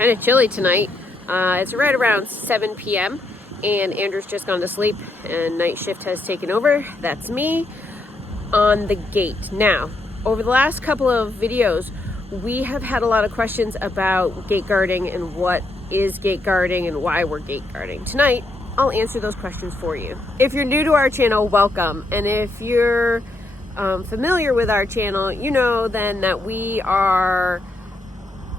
kind of chilly tonight. It's right around 7 p.m. and Andrew's just gone to sleep and night shift has taken over. That's me on the gate. Now, over the last couple of videos, we have had a lot of questions about gate guarding and what is gate guarding and why we're gate guarding. Tonight, I'll answer those questions for you. If you're new to our channel, welcome. And if you're familiar with our channel, you know then that we are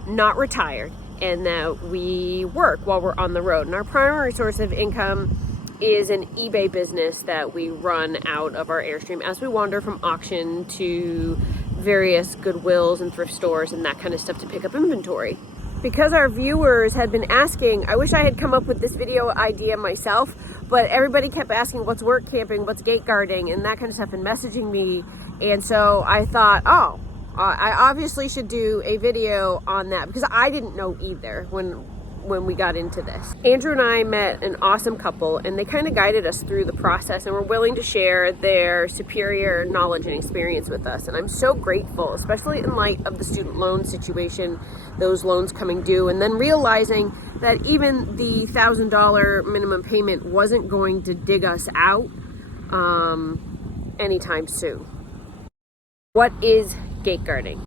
not retired and that we work while we're on the road. And our primary source of income is an eBay business that we run out of our Airstream as we wander from auction to various Goodwills and thrift stores and that kind of stuff to pick up inventory. Because our viewers had been asking, I wish I had come up with this video idea myself, but everybody kept asking what's work camping, what's gate guarding, and that kind of stuff, and messaging me. And so I thought, I obviously should do a video on that because I didn't know either when we got into this. Andrew and I met an awesome couple and they kind of guided us through the process and were willing to share their superior knowledge and experience with us. And I'm so grateful, especially in light of the student loan situation, those loans coming due, and then realizing that even the $1,000 minimum payment wasn't going to dig us out anytime soon. What is gate guarding?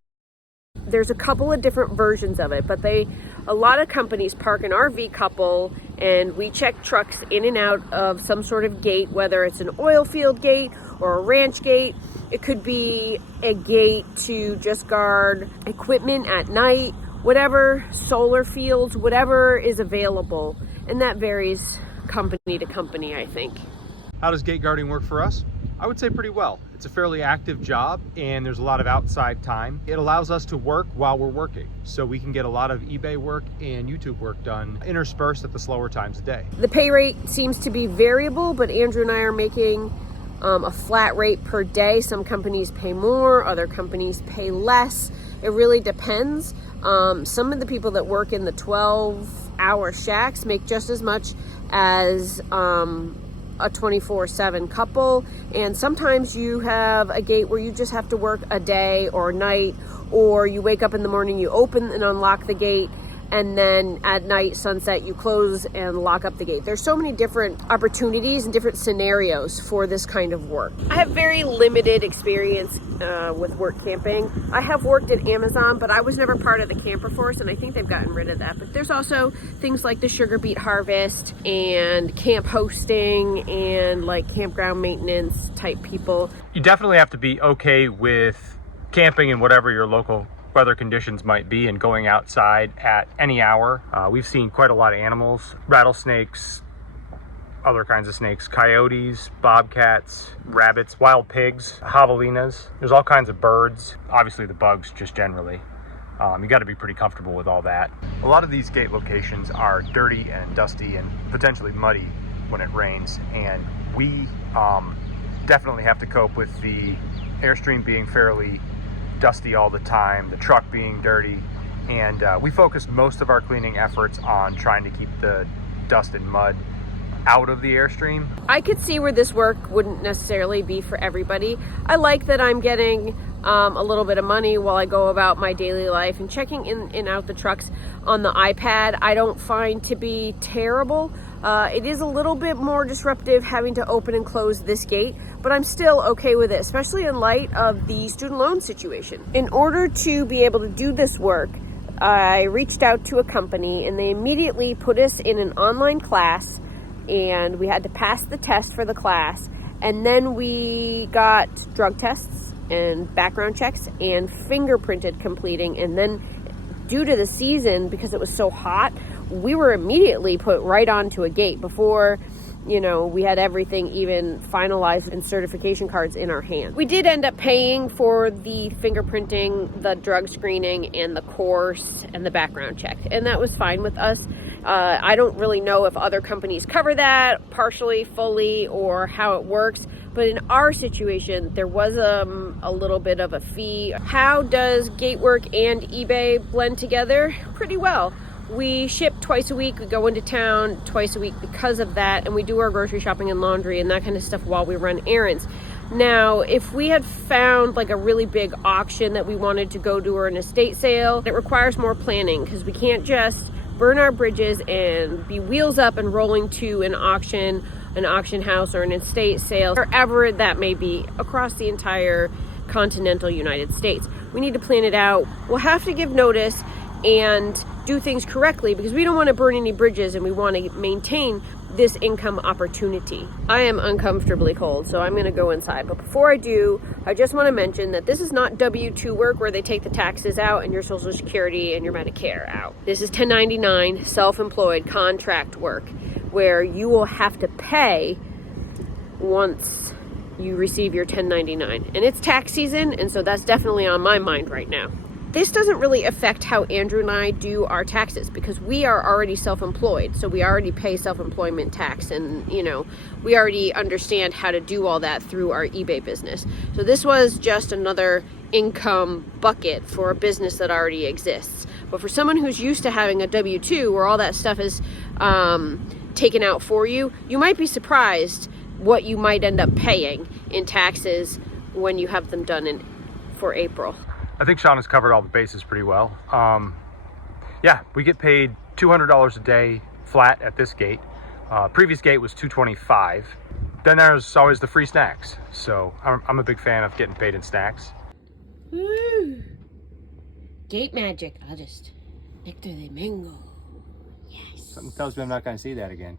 There's a couple of different versions of it, but a lot of companies park an RV couple and we check trucks in and out of some sort of gate, whether it's an oil field gate or a ranch gate. It could be a gate to just guard equipment at night, whatever, solar fields, whatever is available. And that varies company to company, I think. How does gate guarding work for us? I would say pretty well. It's a fairly active job and there's a lot of outside time. It allows us to work while we're working. So we can get a lot of eBay work and YouTube work done interspersed at the slower times of day. The pay rate seems to be variable, but Andrew and I are making a flat rate per day. Some companies pay more, other companies pay less. It really depends. Some of the people that work in the 12-hour shacks make just as much as a 24/7 couple, and sometimes you have a gate where you just have to work a day or a night, or you wake up in the morning, you open and unlock the gate, and then at night, sunset, you close and lock up the gate. There's so many different opportunities and different scenarios for this kind of work. I have very limited experience with work camping. I have worked at Amazon, but I was never part of the camper force, and I think they've gotten rid of that. But there's also things like the sugar beet harvest and camp hosting and like campground maintenance type people. You definitely have to be okay with camping in whatever your local weather conditions might be and going outside at any hour. We've seen quite a lot of animals, rattlesnakes, other kinds of snakes, coyotes, bobcats, rabbits, wild pigs, javelinas. There's all kinds of birds, obviously the bugs just generally. You got to be pretty comfortable with all that. A lot of these gate locations are dirty and dusty and potentially muddy when it rains, and we definitely have to cope with the Airstream being fairly dusty all the time, the truck being dirty, and we focus most of our cleaning efforts on trying to keep the dust and mud out of the Airstream. I could see where this work wouldn't necessarily be for everybody. I like that I'm getting a little bit of money while I go about my daily life, and checking in and out the trucks on the iPad I don't find to be terrible. It is a little bit more disruptive having to open and close this gate, but I'm still okay with it, especially in light of the student loan situation. In order to be able to do this work, I reached out to a company and they immediately put us in an online class, and we had to pass the test for the class, and then we got drug tests and background checks and fingerprinted completing, and then due to the season, because it was so hot, we were immediately put right onto a gate before, we had everything even finalized and certification cards in our hand. We did end up paying for the fingerprinting, the drug screening, and the course, and the background check, and that was fine with us. I don't really know if other companies cover that partially, fully, or how it works, but in our situation, there was a little bit of a fee. How does Gatework and eBay blend together? Pretty well. We ship twice a week. We go into town twice a week because of that, and we do our grocery shopping and laundry and that kind of stuff while we run errands. Now, if we had found like a really big auction that we wanted to go to, or an estate sale, it requires more planning because we can't just burn our bridges and be wheels up and rolling to an auction house, or an estate sale, wherever that may be across the entire continental United States. We need to plan it out. We'll have to give notice and do things correctly because we don't want to burn any bridges and we want to maintain this income opportunity. I am uncomfortably cold, so I'm going to go inside. But before I do, I just want to mention that this is not W-2 work where they take the taxes out and your Social Security and your Medicare out. This is 1099 self-employed contract work where you will have to pay once you receive your 1099. And it's tax season, and so that's definitely on my mind right now. This doesn't really affect how Andrew and I do our taxes because we are already self-employed. So we already pay self-employment tax, and we already understand how to do all that through our eBay business. So this was just another income bucket for a business that already exists. But for someone who's used to having a W-2 where all that stuff is taken out for you, you might be surprised what you might end up paying in taxes when you have them done for April. I think Sean has covered all the bases pretty well. Yeah, we get paid $200 a day flat at this gate. Previous gate was $225. Then there's always the free snacks. So I'm a big fan of getting paid in snacks. Woo! Gate magic. I'll just nectar the mango. Yes. Something tells me I'm not going to see that again.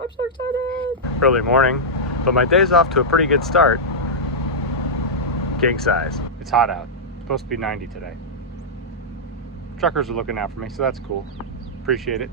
I'm so excited. Early morning, but my day's off to a pretty good start. King size. It's hot out. Supposed to be 90 today. Truckers are looking out for me, so that's cool. Appreciate it.